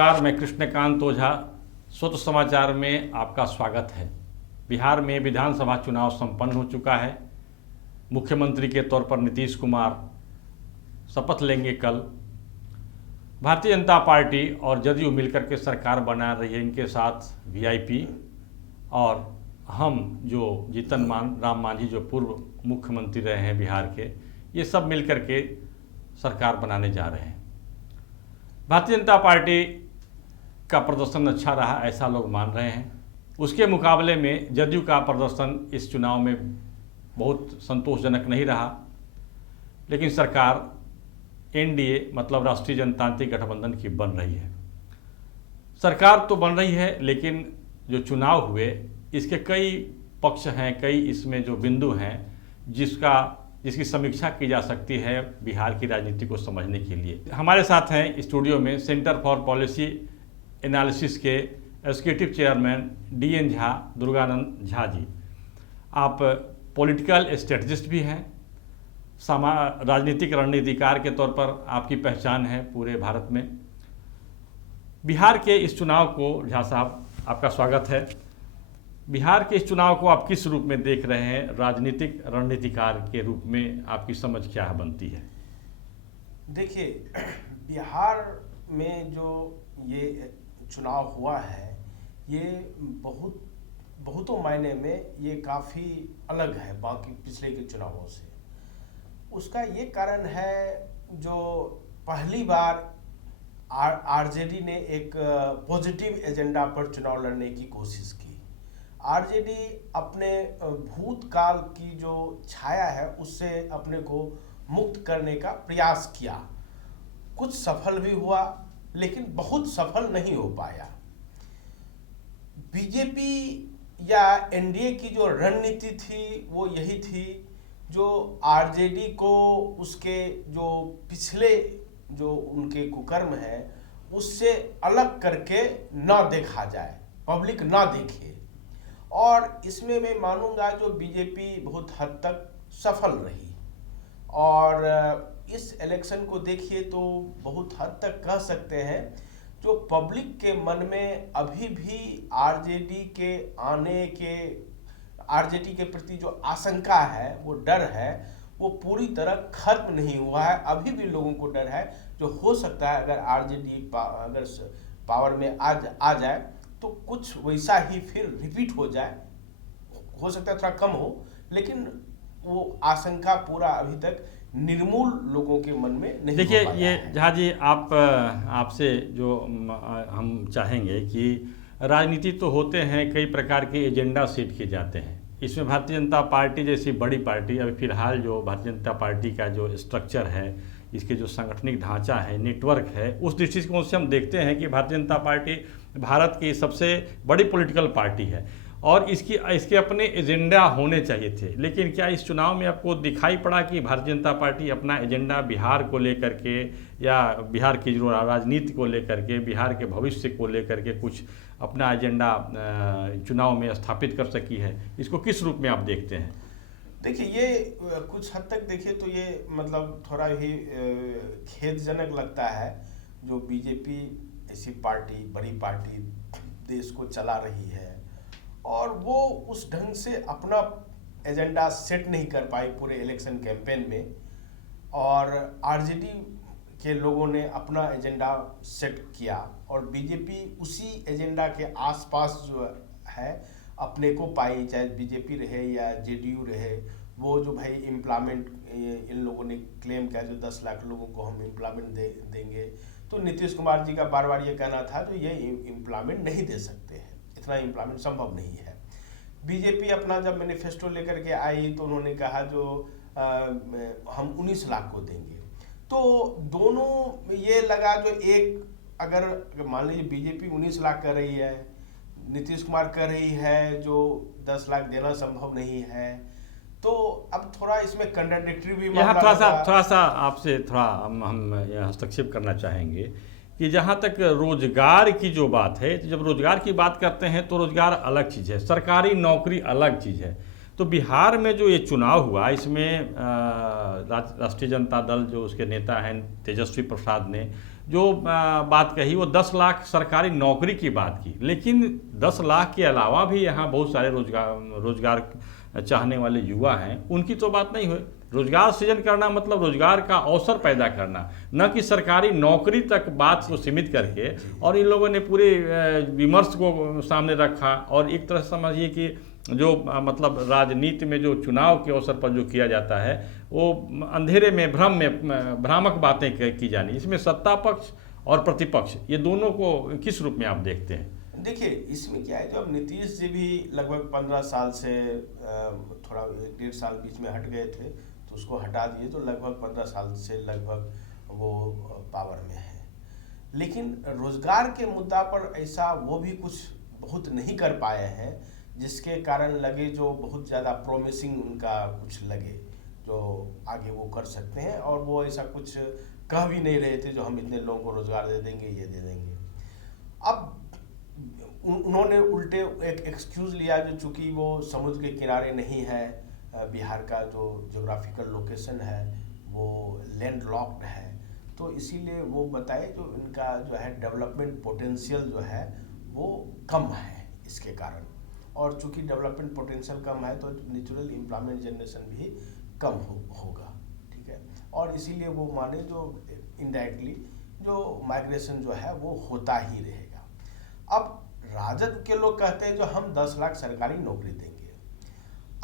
नमस्कार, मैं कृष्णकांत ओझा। स्वतः समाचार में आपका स्वागत है। बिहार में विधानसभा चुनाव संपन्न हो चुका है। मुख्यमंत्री के तौर पर नीतीश कुमार शपथ लेंगे कल। भारतीय जनता पार्टी और जदयू मिलकर के सरकार बना रही है। इनके साथ वीआईपी और हम जो जीतन राम मांझी जो पूर्व मुख्यमंत्री रहे हैं बिहार के, ये सब मिलकर के सरकार बनाने जा रहे हैं। भारतीय जनता पार्टी का प्रदर्शन अच्छा रहा, ऐसा लोग मान रहे हैं। उसके मुकाबले में जदयू का प्रदर्शन इस चुनाव में बहुत संतोषजनक नहीं रहा। लेकिन सरकार एनडीए मतलब राष्ट्रीय जनतांत्रिक गठबंधन की बन रही है। सरकार तो बन रही है, लेकिन जो चुनाव हुए इसके कई पक्ष हैं, कई इसमें जो बिंदु हैं जिसकी समीक्षा की जा सकती है बिहार की राजनीति को समझने के लिए। हमारे साथ हैं स्टूडियो में सेंटर फॉर पॉलिसी एनालिसिस के executive chairman DN Jha, Durganand Jha ji. आप पॉलिटिकल स्ट्रेटजिस्ट भी हैं, राजनीतिक रणनीतिकार के तौर पर आपकी पहचान है पूरे भारत में। बिहार के इस चुनाव को, झा साहब आपका स्वागत है। बिहार के इस चुनाव को आप किस रूप में देख रहे हैं? राजनीतिक रणनीतिकार के रूप में आपकी समझ क्या बनती है? देखिए, बिहार में जो ये चुनाव हुआ है, ये बहुतों मायने में ये काफ़ी अलग है बाकी पिछले के चुनावों से। उसका ये कारण है, जो पहली बार आरजेडी ने एक पॉजिटिव एजेंडा पर चुनाव लड़ने की कोशिश की। आरजेडी अपने भूतकाल की जो छाया है उससे अपने को मुक्त करने का प्रयास किया। कुछ सफल भी हुआ, लेकिन बहुत सफल नहीं हो पाया। बीजेपी या एनडीए की जो रणनीति थी वो यही थी, जो आरजेडी को उसके जो पिछले जो उनके कुकर्म है उससे अलग करके ना देखा जाए, पब्लिक ना देखे। और इसमें मैं मानूंगा जो बीजेपी बहुत हद तक सफल रही। और इस इलेक्शन को देखिए तो बहुत हद तक कह सकते हैं जो पब्लिक के मन में अभी भी आरजेडी के प्रति जो आशंका है, वो डर है, वो पूरी तरह खत्म नहीं हुआ है। अभी भी लोगों को डर है, जो हो सकता है अगर आरजेडी अगर पावर में आ जाए तो कुछ वैसा ही फिर रिपीट हो जाए। हो सकता है थोड़ा कम हो, लेकिन वो आशंका पूरा अभी तक निर्मूल लोगों के मन में नहीं। देखिए, ये झा जी आपसे जो हम चाहेंगे कि राजनीति तो होते हैं, कई प्रकार के एजेंडा सेट किए जाते हैं। इसमें भारतीय जनता पार्टी जैसी बड़ी पार्टी, अभी फिलहाल जो भारतीय जनता पार्टी का जो स्ट्रक्चर है, इसके जो सांगठनिक ढांचा है, नेटवर्क है, उस दृष्टिकोण से हम देखते हैं कि भारतीय जनता पार्टी भारत की सबसे बड़ी पॉलिटिकल पार्टी है और इसके अपने एजेंडा होने चाहिए थे। लेकिन क्या इस चुनाव में आपको दिखाई पड़ा कि भारतीय जनता पार्टी अपना एजेंडा बिहार को लेकर के या बिहार की जो राजनीति को लेकर के, बिहार के भविष्य को लेकर के कुछ अपना एजेंडा चुनाव में स्थापित कर सकी है? इसको किस रूप में आप देखते हैं? देखिए, ये कुछ हद तक देखिए तो ये मतलब थोड़ा ही खेदजनक लगता है, जो बीजेपी ऐसी पार्टी, बड़ी पार्टी देश को चला रही है और वो उस ढंग से अपना एजेंडा सेट नहीं कर पाई पूरे इलेक्शन कैंपेन में। और आरजेडी के लोगों ने अपना एजेंडा सेट किया और बीजेपी उसी एजेंडा के आसपास जो है अपने को पाई, चाहे बीजेपी रहे या जेडीयू रहे। वो जो भाई एम्प्लॉयमेंट इन लोगों ने क्लेम किया, जो 10 लाख लोगों को हम एम्प्लॉयमेंट देंगे, तो नीतीश कुमार जी का बार बार ये कहना था तो ये एम्प्लॉयमेंट नहीं दे सकते हैं, इतना एम्प्लॉयमेंट संभव नहीं है। बीजेपी अपना जब मैनिफेस्टो लेकर के आई तो उन्होंने कहा जो हम 19 लाख को देंगे। तो दोनों ये लगा, जो एक अगर मान लीजिए बीजेपी 19 लाख कर रही है, नीतीश कुमार कर रही है जो 10 लाख देना संभव नहीं है, तो अब थोड़ा इसमें कंट्राडिक्टरी भी यहाँ थोड़ा सा आपसे हम हस्तक्षेप करना चाहेंगे कि जहाँ तक रोजगार की जो बात है, जब रोजगार की बात करते हैं तो रोजगार अलग चीज़ है, सरकारी नौकरी अलग चीज़ है। तो बिहार में जो ये चुनाव हुआ इसमें राष्ट्रीय जनता दल जो उसके नेता हैं तेजस्वी प्रसाद ने जो बात कही वो 10 लाख सरकारी नौकरी की बात की, लेकिन 10 लाख के अलावा भी यहाँ बहुत सारे रोजगार चाहने वाले युवा हैं, उनकी तो बात नहीं हुई। रोजगार सृजन करना मतलब रोजगार का अवसर पैदा करना, न कि सरकारी नौकरी तक बात को सीमित करके। और इन लोगों ने पूरे विमर्श को सामने रखा और एक तरह से समझिए कि जो मतलब राजनीति में जो चुनाव के अवसर पर जो किया जाता है वो अंधेरे में भ्रामक बातें की जानी। इसमें सत्ता पक्ष और प्रतिपक्ष ये दोनों को किस रूप में आप देखते हैं? देखिए, इसमें क्या है, जो अब नीतीश जी भी लगभग 15 साल से थोड़ा 1.5 साल बीच में हट गए थे, तो उसको हटा दिए, तो लगभग 15 साल से लगभग वो पावर में है। लेकिन रोजगार के मुद्दा पर ऐसा वो भी कुछ बहुत नहीं कर पाए हैं, जिसके कारण लगे जो बहुत ज़्यादा प्रोमिसिंग उनका कुछ लगे जो आगे वो कर सकते हैं। और वो ऐसा कुछ कह भी नहीं रहे थे जो हम इतने लोगों को रोजगार दे देंगे, ये दे देंगे। अब उन्होंने उल्टे एक एक्सक्यूज लिया जो चूंकि वो समुद्र के किनारे नहीं है, बिहार का जो ज्योग्राफिकल लोकेशन है वो लैंड लॉक्ड है, तो इसीलिए वो बताए जो इनका जो है डेवलपमेंट पोटेंशियल जो है वो कम है इसके कारण। और चूंकि डेवलपमेंट पोटेंशियल कम है तो नेचुरल एम्प्लॉयमेंट जनरेशन भी कम होगा, ठीक है। और इसीलिए वो माने जो इनडायरेक्टली जो माइग्रेशन जो है वो होता ही रहेगा। अब राजद के लोग कहते हैं जो हम 10 लाख सरकारी नौकरी देंगे।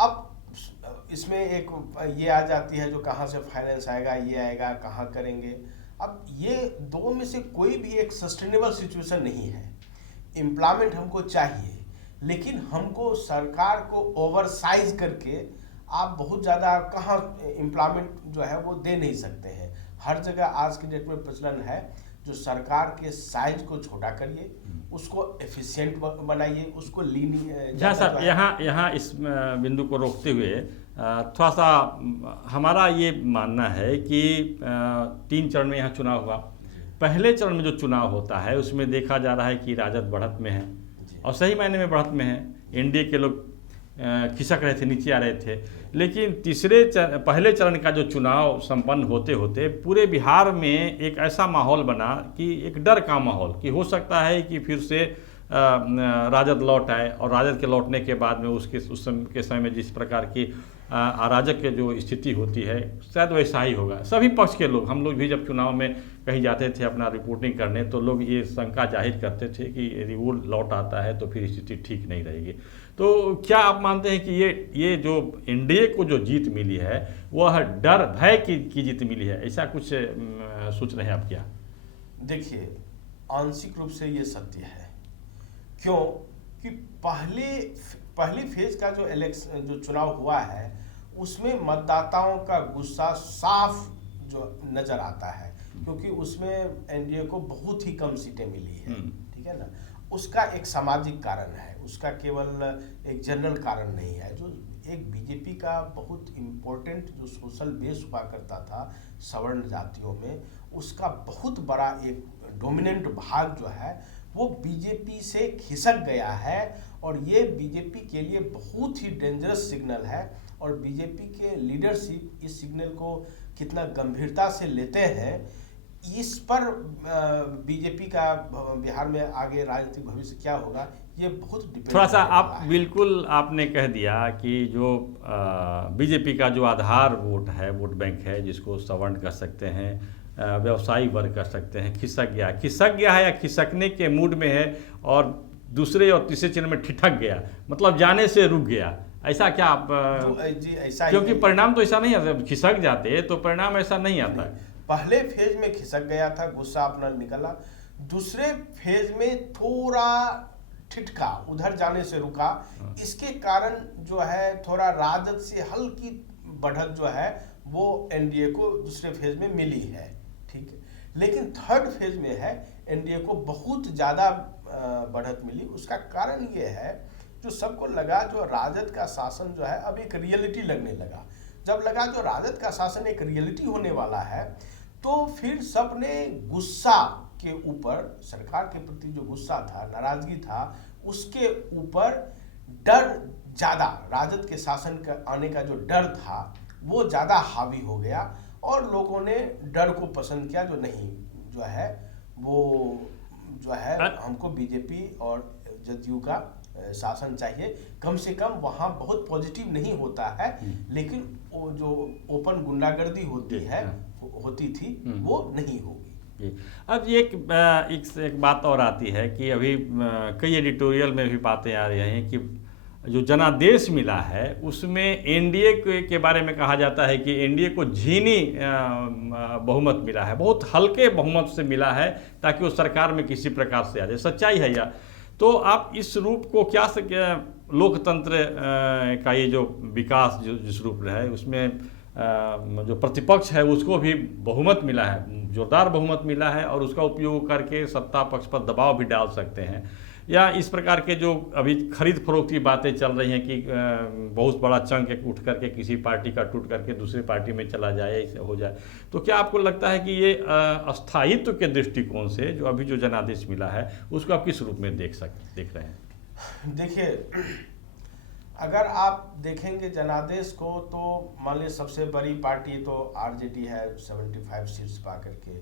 अब इसमें एक ये आ जाती है जो कहाँ से फाइनेंस आएगा, ये आएगा, कहाँ करेंगे। अब ये दो में से कोई भी एक सस्टेनेबल सिचुएशन नहीं है। एम्प्लॉयमेंट हमको चाहिए, लेकिन हमको सरकार को ओवरसाइज करके आप बहुत ज़्यादा कहाँ एम्प्लॉयमेंट जो है वो दे नहीं सकते हैं। हर जगह आज के डेट में प्रचलन है जो सरकार के साइज को छोटा करिए, उसको एफिशिएंट बनाइए, उसको लीनी। सर यहाँ इस बिंदु को रोकते हुए थोड़ा सा हमारा ये मानना है कि 3 चरण में यहाँ चुनाव हुआ। पहले चरण में जो चुनाव होता है उसमें देखा जा रहा है कि राजद बढ़त में है और सही मायने में बढ़त में है। एनडीए के लोग खिसक रहे थे, नीचे आ रहे थे। लेकिन पहले चरण का जो चुनाव संपन्न होते होते पूरे बिहार में एक ऐसा माहौल बना कि एक डर का माहौल कि हो सकता है कि फिर से राजद लौट आए। और राजद के लौटने के बाद में उस समय में जिस प्रकार की अराजक के जो स्थिति होती है शायद वैसा ही होगा। सभी पक्ष के लोग, हम लोग भी जब चुनाव में कहीं जाते थे अपना रिपोर्टिंग करने तो लोग ये शंका जाहिर करते थे कि यदि वो लौट आता है तो फिर स्थिति ठीक नहीं रहेगी। तो क्या आप मानते हैं कि ये जो एनडीए को जो जीत मिली है वह डर भय की जीत मिली है, ऐसा कुछ सोच रहे हैं आप क्या? देखिए, आंशिक रूप से ये सत्य है। क्यों कि पहली फेज का जो इलेक्शन जो चुनाव हुआ है उसमें मतदाताओं का गुस्सा साफ जो नजर आता है, क्योंकि उसमें एनडीए को बहुत ही कम सीटें मिली है, ठीक है ना। उसका एक सामाजिक कारण है, उसका केवल एक जनरल कारण नहीं है। जो एक बीजेपी का बहुत इम्पोर्टेंट जो सोशल बेस हुआ करता था सवर्ण जातियों में, उसका बहुत बड़ा एक डोमिनेंट भाग जो है वो बीजेपी से खिसक गया है। और ये बीजेपी के लिए बहुत ही डेंजरस सिग्नल है। और बीजेपी के लीडरशिप इस सिग्नल को कितना गंभीरता से लेते हैं, इस पर बीजेपी का बिहार में आगे राजनीतिक भविष्य क्या होगा ये बहुत डिपेंड। थोड़ा सा आप बिल्कुल आपने कह दिया कि जो बीजेपी का जो आधार वोट है, वोट बैंक है, जिसको सवर्ण कर सकते हैं, व्यवसायी वर्ग कर सकते हैं, खिसक गया है या खिसकने के मूड में है और दूसरे और तीसरे चरण में ठिठक गया, मतलब जाने से रुक गया, ऐसा क्या आप? जी ऐसा, क्योंकि परिणाम तो ऐसा नहीं आता, खिसक जाते तो परिणाम ऐसा नहीं आता। पहले फेज में खिसक गया था, गुस्सा अपना निकला। दूसरे फेज में थोड़ा ठिठका, उधर जाने से रुका। इसके कारण जो है थोड़ा राजद से हल्की बढ़त जो है वो एनडीए को दूसरे फेज में मिली है, ठीक है। लेकिन थर्ड फेज में है एनडीए को बहुत ज़्यादा बढ़त मिली। उसका कारण ये है जो सबको लगा जो राजद का शासन जो है अब एक रियलिटी लगने लगा। जब लगा जो राजद का शासन एक रियलिटी होने वाला है तो फिर सबने गुस्सा के ऊपर, सरकार के प्रति जो गुस्सा था, नाराजगी था, उसके ऊपर डर ज़्यादा राजद के शासन का आने का जो डर था वो ज़्यादा हावी हो गया और लोगों ने डर को पसंद किया, जो नहीं जो है वो जो है हमको बीजेपी और जदयू का शासन चाहिए। कम से कम वहाँ बहुत पॉजिटिव नहीं होता है, लेकिन वो जो ओपन गुंडागर्दी होती थी वो नहीं होगी। अब एक बात और आती है कि अभी कई एडिटोरियल में भी बातें आ रही हैं कि जो जनादेश मिला है उसमें एनडीए के बारे में कहा जाता है कि एनडीए को झीनी बहुमत मिला है, बहुत हल्के बहुमत से मिला है ताकि वो सरकार में किसी प्रकार से आ जाए। सच्चाई है या? तो आप इस रूप को क्या लोकतंत्र का ये जो विकास जिस रूप रहा है उसमें जो प्रतिपक्ष है उसको भी बहुमत मिला है, जोरदार बहुमत मिला है और उसका उपयोग करके सत्ता पक्ष पर दबाव भी डाल सकते हैं, या इस प्रकार के जो अभी खरीद फरोख्त की बातें चल रही हैं कि बहुत बड़ा चंक उठ करके किसी पार्टी का टूट करके दूसरी पार्टी में चला जाए, ऐसे हो जाए, तो क्या आपको लगता है कि ये अस्थायित्व के दृष्टिकोण से जो अभी जो जनादेश मिला है उसको आप किस रूप में देख रहे हैं? देखिए, अगर आप देखेंगे जनादेश को तो मान लीजिए सबसे बड़ी पार्टी तो आरजेडी है 75 सीट्स पा करके,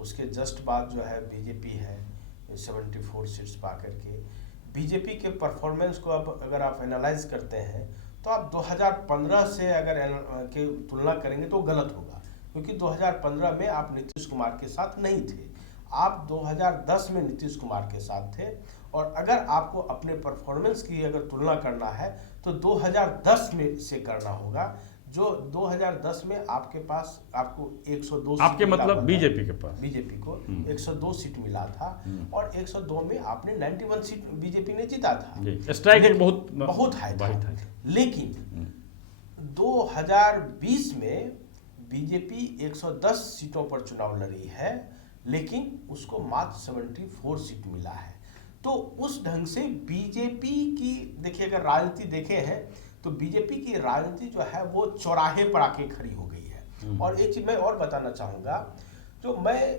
उसके जस्ट बाद जो है बीजेपी है 74 सीट्स पा करके। बीजेपी के परफॉर्मेंस को अब अगर आप एनालाइज करते हैं तो आप 2015 से अगर के तुलना करेंगे तो गलत होगा, क्योंकि 2015 में आप नीतीश कुमार के साथ नहीं थे, आप 2010 में नीतीश कुमार के साथ थे। और अगर आपको अपने परफॉर्मेंस की अगर तुलना करना है तो 2010 में से करना होगा, जो 2010 में आपके पास आपको 102 आपके मतलब बीजेपी के पास बीजेपी को 102 सीट मिला था और 102 में आपने 91 सीट बीजेपी ने जीता था। स्ट्राइक बहुत हाई था। लेकिन 2020 में बीजेपी 110 सीटों पर चुनाव लड़ी है, लेकिन उसको मात्र 74 सीट मिला है। तो उस ढंग से बीजेपी की देखिए, अगर राजनीति देखे हैं तो बीजेपी की राजनीति जो है वो चौराहे पर आके खड़ी हो गई है। और एक चीज मैं और बताना चाहूँगा, जो मैं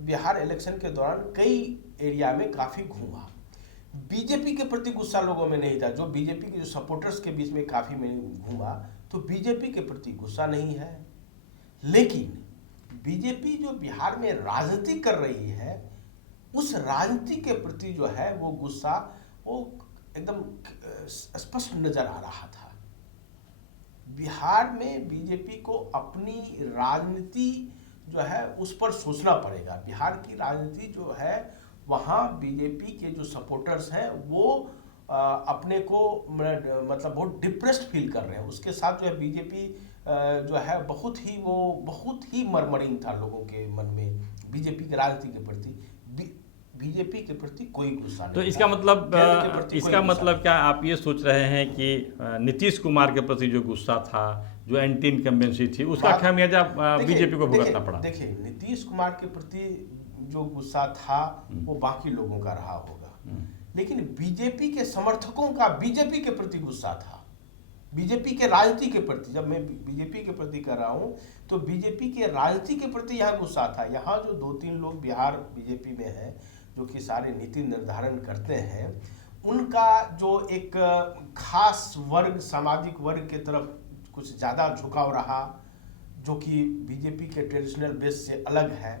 बिहार इलेक्शन के दौरान कई एरिया में काफ़ी घूमा, बीजेपी के प्रति गुस्सा लोगों में नहीं था। जो बीजेपी के जो सपोर्टर्स के बीच में काफ़ी मैं घूमा तो बीजेपी के प्रति गुस्सा नहीं है, लेकिन बीजेपी जो बिहार में राजनीति कर रही है उस राजनीति के प्रति जो है वो गुस्सा वो एकदम स्पष्ट नजर आ रहा था। बिहार में बीजेपी को अपनी राजनीति जो है उस पर सोचना पड़ेगा। बिहार की राजनीति जो है वहाँ बीजेपी के जो सपोर्टर्स हैं वो अपने को मतलब बहुत डिप्रेस्ड फील कर रहे हैं। उसके साथ जो है बीजेपी जो है बहुत ही मरमरीन था लोगों के मन में बीजेपी की राजनीति के प्रति। बीजेपी के प्रति कोई गुस्सा नहीं। तो इसका मतलब क्या आप ये सोच रहे हैं कि नीतीश कुमार के प्रति जो गुस्सा था, जो एंटी इनकम्बेंसी थी, उसका खामियाजा बीजेपी को भुगतना पड़ा? देखिए, नीतीश कुमार के प्रति जो गुस्सा था वो बाकी लोगों का रहा होगा, लेकिन बीजेपी के समर्थकों का बीजेपी के प्रति गुस्सा था, बीजेपी के राजनीति के प्रति। जब मैं बीजेपी के प्रति कर रहा हूँ तो बीजेपी के राजनीति के प्रति यहाँ गुस्सा था। यहाँ जो 2-3 लोग बिहार बीजेपी में हैं जो कि सारे नीति निर्धारण करते हैं, उनका जो एक खास वर्ग, सामाजिक वर्ग के तरफ कुछ ज़्यादा झुकाव रहा, जो कि बीजेपी के ट्रेडिशनल बेस से अलग है।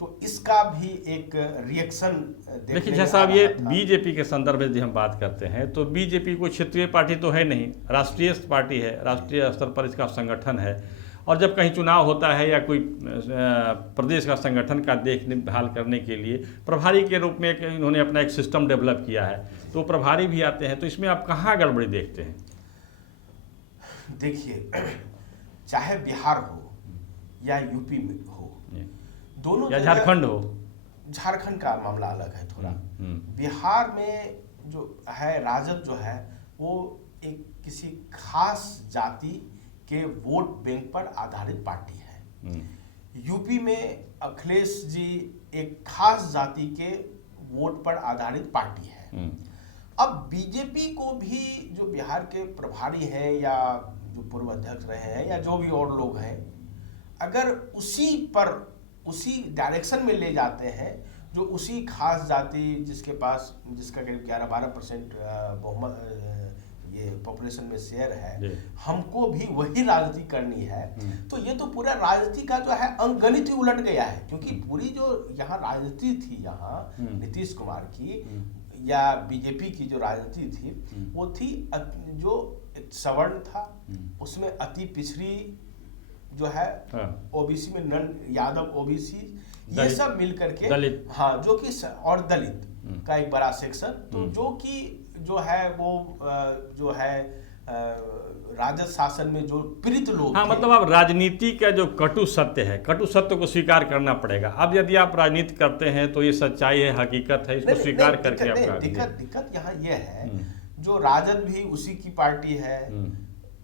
तो इसका भी एक रिएक्शन देखिए जैसा अब ये बीजेपी के संदर्भ में हम बात करते हैं तो बीजेपी कोई क्षेत्रीय पार्टी तो है नहीं, राष्ट्रीय पार्टी है, राष्ट्रीय स्तर पर इसका संगठन है। और जब कहीं चुनाव होता है या कोई प्रदेश का संगठन का देखभाल करने के लिए प्रभारी के रूप में इन्होंने अपना एक सिस्टम डेवलप किया है, तो प्रभारी भी आते हैं। तो इसमें आप कहाँ गड़बड़ी देखते हैं? देखिए, चाहे बिहार हो या यूपी में हो, दोनों या झारखंड हो, झारखंड का मामला अलग है थोड़ा। बिहार में जो है राजद जो है वो एक किसी खास जाति के वोट बैंक पर आधारित पार्टी है। यूपी में अखिलेश जी एक खास जाति के वोट पर आधारित पार्टी है। अब बीजेपी को भी जो बिहार के प्रभारी हैं या जो पूर्व अध्यक्ष रहे हैं या जो भी और लोग हैं, अगर उसी डायरेक्शन में ले जाते हैं जो उसी खास जाति जिसका करीब 11-12% बहुमत ये पॉपुलेशन में शेयर है, जी। हमको भी वही राजनीति करनी है, तो ये तो पूरा राजनीति का जो है अंकगणित ही उलट गया है। क्योंकि पूरी जो यहाँ राजनीति थी, यहाँ नीतीश कुमार की या बीजेपी की जो राजनीति थी, वो थी जो सवर्ण था, उसमें अति पिछड़ी जो है ओबीसी में नन यादव ओबीसी ये सब मिलकर के दलित, हाँ, जो कि और दलित का एक बड़ा सेक्शन, तो जो कि जो है वो जो है राजद शासन में जो पीड़ित लोग, हाँ, मतलब अब राजनीति का जो कटु सत्य है, कटु सत्य को स्वीकार करना पड़ेगा। अब यदि आप राजनीति करते हैं तो ये सच्चाई है, हकीकत है, इसको स्वीकार करके आप दिक्कत यहाँ ये है, जो राजद भी उसी की पार्टी है,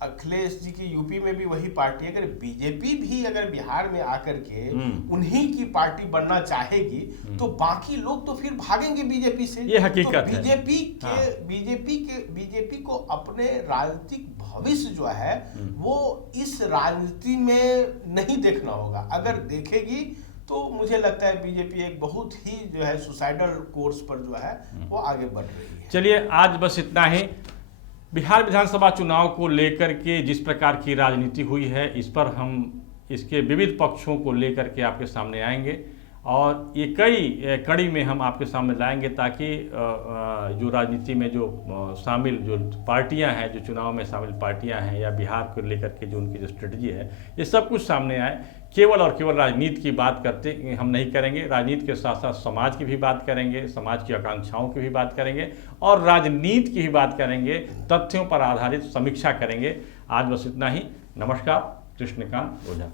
अखिलेश जी की यूपी में भी वही पार्टी है। अगर बीजेपी भी अगर बिहार में आकर के उन्हीं की पार्टी बनना चाहेगी तो बाकी लोग तो फिर भागेंगे बीजेपी से। ये हकीकत है। बीजेपी को अपने राजनीतिक भविष्य जो है वो इस राजनीति में नहीं देखना होगा। अगर देखेगी तो मुझे लगता है बीजेपी एक बहुत ही जो है सुसाइडल कोर्स पर जो है वो आगे बढ़ रही है। चलिए, आज बस इतना ही। बिहार विधानसभा चुनाव को लेकर के जिस प्रकार की राजनीति हुई है, इस पर हम इसके विविध पक्षों को लेकर के आपके सामने आएंगे और ये कई कड़ी में हम आपके सामने लाएंगे, ताकि जो राजनीति में जो शामिल जो पार्टियां हैं, जो चुनाव में शामिल पार्टियां हैं, या बिहार को लेकर के जो उनकी जो स्ट्रेटजी है, ये सब कुछ सामने आए। केवल और केवल राजनीति की बात करते हम नहीं करेंगे, राजनीति के साथ साथ समाज की भी बात करेंगे, समाज की आकांक्षाओं की भी बात करेंगे और राजनीति की भी बात करेंगे, तथ्यों पर आधारित समीक्षा करेंगे। आज बस इतना ही। नमस्कार, कृष्णकांत ओझा।